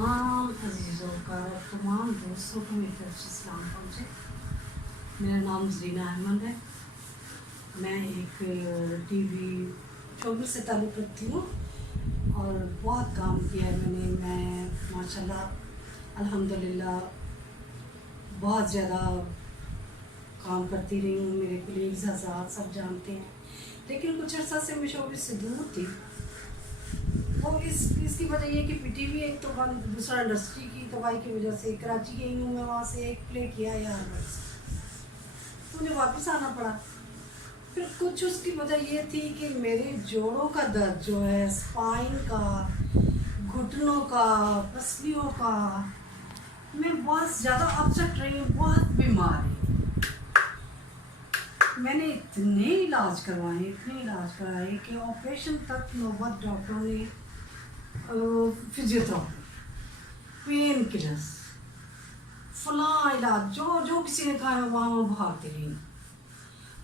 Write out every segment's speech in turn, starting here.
तमाम अजीज़ों का और तमाम दोस्तों को मेरी तरफ से सलाम पहुँचे। मेरा नाम ज़रीना अहमद है। मैं एक टीवी शोबे से ताल्लुक़ रखती हूँ और बहुत काम किया है मैं माशाल्लाह अल्हम्दुलिल्लाह बहुत ज़्यादा काम करती रही हूँ। मेरे कलीग्स हज़रात सब जानते हैं, लेकिन कुछ अर्सा से मैं शोबे से दूर थी। वो इसकी वजह ये कि टीवी एक तो बंद, दूसरा इंडस्ट्री की दवाई की वजह से कराची गई हूँ मैं, वहाँ से एक प्ले किया यार बस तो मुझे वापस आना पड़ा। फिर कुछ उसकी वजह ये थी कि मेरे जोड़ों का दर्द जो है, स्पाइन का, घुटनों का, पसलियों का, मैं बहुत ज़्यादा अपसेट रही हूँ, बहुत बीमार हूँ। मैंने इतने इलाज करवाए कि ऑपरेशन तक नौबत डॉक्टरों ने, फिजियोथेरेपी, पेन किलर्स, फलां इलाज जो किसी ने कहा वहाँ भागती रही,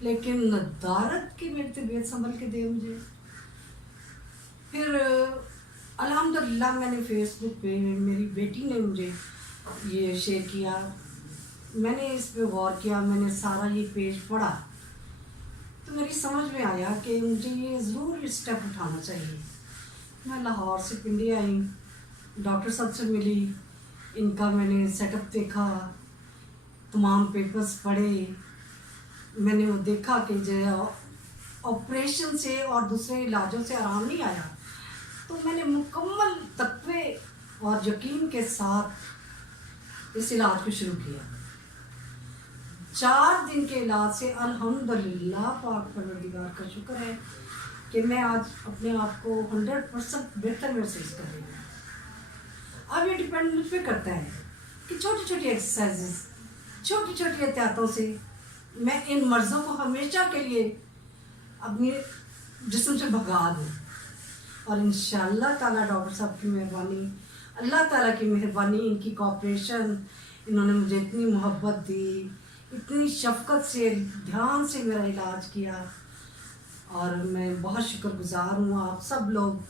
लेकिन नदारत की मेरी तबीयत संभल के दे मुझे। फिर अल्हम्दुलिल्लाह मैंने फेसबुक पे मेरी बेटी ने मुझे ये शेयर किया, मैंने इस पे गौर किया, मैंने सारा ये पेज पढ़ा तो मेरी समझ में आया कि मुझे ये ज़रूर स्टेप उठाना चाहिए। मैं लाहौर से पिंडी आई, डॉक्टर साहब से मिली, इनका मैंने सेटअप देखा, तमाम पेपर्स पढ़े, मैंने वो देखा कि जो ऑपरेशन से और दूसरे इलाजों से आराम नहीं आया, तो मैंने मुकम्मल तक़वे और यकीन के साथ इस इलाज को शुरू किया। 4 दिन के इलाज से अल्हम्दुलिल्लाह पाक परवरदिगार का शुक्र है कि मैं आज अपने आप को 100% बेहतर महसूस कर रही हूँ। अब ये डिपेंड मुझ पर करता है कि छोटी छोटी एक्सरसाइजेस, छोटी छोटी एहतियातों से मैं इन मर्ज़ों को हमेशा के लिए अपने जिस्म से भगा दूँ। और इंशाअल्लाह ताला डॉक्टर साहब की मेहरबानी, अल्लाह ताला की मेहरबानी, इनकी कोऑपरेशन, इन्होंने मुझे इतनी मोहब्बत दी, इतनी शफ़क़त से ध्यान से मेरा इलाज किया, और मैं बहुत शुक्रगुज़ार हूँ। आप सब लोग,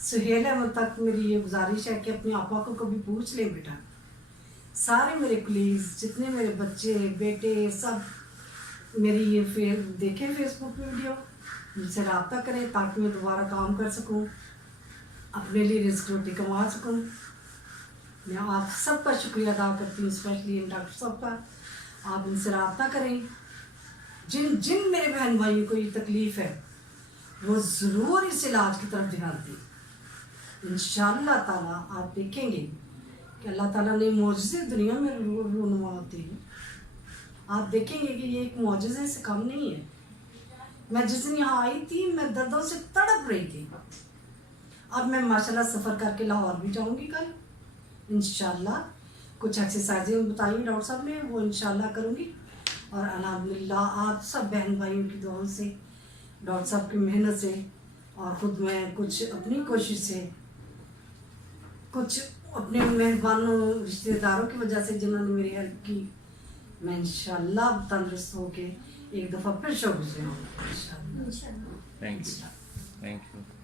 सुहेल अहमद तक मेरी ये गुजारिश है कि अपने आपा को कभी पूछ लें बेटा। सारे मेरे कलीग्स, जितने मेरे बच्चे बेटे, सब मेरी ये देखें फेसबुक पे वीडियो, मुझसे रब्ता करें ताकि मैं दोबारा काम कर सकूं, अपने लिए रिस्क रोटी कमा सकूं। मैं आप सबका शुक्रिया अदा करती हूँ, स्पेशली इन डॉक्टर साहब का। आप इनसे रब्ता करें। जिन मेरे बहन भाइयों को ये तकलीफ़ है वो ज़रूर इस इलाज की तरफ ध्यान दें। इंशाअल्लाह ताला आप देखेंगे कि अल्लाह ताला ने मौजज़े दुनिया में रूनुमा होते हैं। आप देखेंगे कि ये एक मौजज़े से कम नहीं है। मैं जिस दिन यहाँ आई थी मैं दर्दों से तड़प रही थी। अब मैं माशाल्लाह सफ़र करके लाहौर भी जाऊँगी कल इंशाअल्लाह। कुछ एक्सरसाइजें बताई डॉक्टर साहब ने, वो इंशाअल्लाह करूँगी। और अल्हम्दुलिल्लाह आप सब बहन भाइयों की दुआओं से, डॉक्टर साहब की मेहनत से, और ख़ुद मैं कुछ अपनी कोशिश से, कुछ अपने मेहमानों रिश्तेदारों की वजह से जिन्होंने मेरी हेल्प की, मैं इंशाअल्लाह तंदुरुस्त होके एक दफ़ा फिर शोबे से आऊँगी इंशाअल्लाह। Thank you.